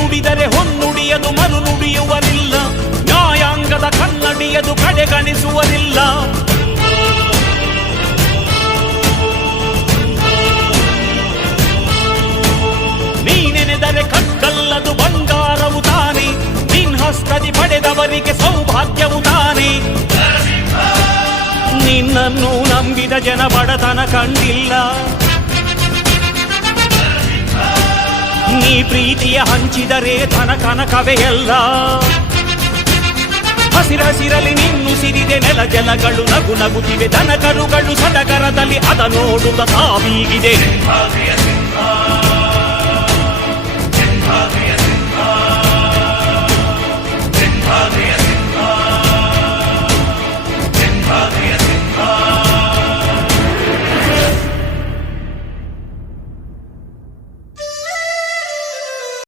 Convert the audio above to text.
ನುಡಿದರೆ ಹೊನ್ನುಡಿಯದು ಮರು ನುಡಿಯುವರಿಲ್ಲ. ನ್ಯಾಯಾಂಗದ ಕನ್ನಡಿಯದು ಕಡೆಗಣಿಸುವರಿಲ್ಲ ನೀನೆನೆದರೆ ಕಕ್ಕಲ್ಲದು ಬಂಗಾರವು ತಾನೆ. ನಿನ್ ಹಸ್ತದಿ ಪಡೆದವರಿಗೆ ಸೌಭಾಗ್ಯವು ತಾನೆ. ನಿನ್ನನ್ನು ನಂಬಿದ ಜನ ಬಡತನ ಕಂಡಿಲ್ಲ. ನೀ ಪ್ರೀತಿಯ ಹಂಚಿದರೆ ಧನ ಕನಕವೇ ಎಲ್ಲ. ಹಸಿರಸಿರಲಿ ನಿನ್ನು ಸಿರಿದೆ ನೆಲ ಜಲಗಳು ನಗು ನಗುತ್ತಿವೆ ದನ ಕರುಗಳು ಸಡಗರದಲ್ಲಿ ಅದ ನೋಡುತ್ತ ತಾವೀಗಿದೆ.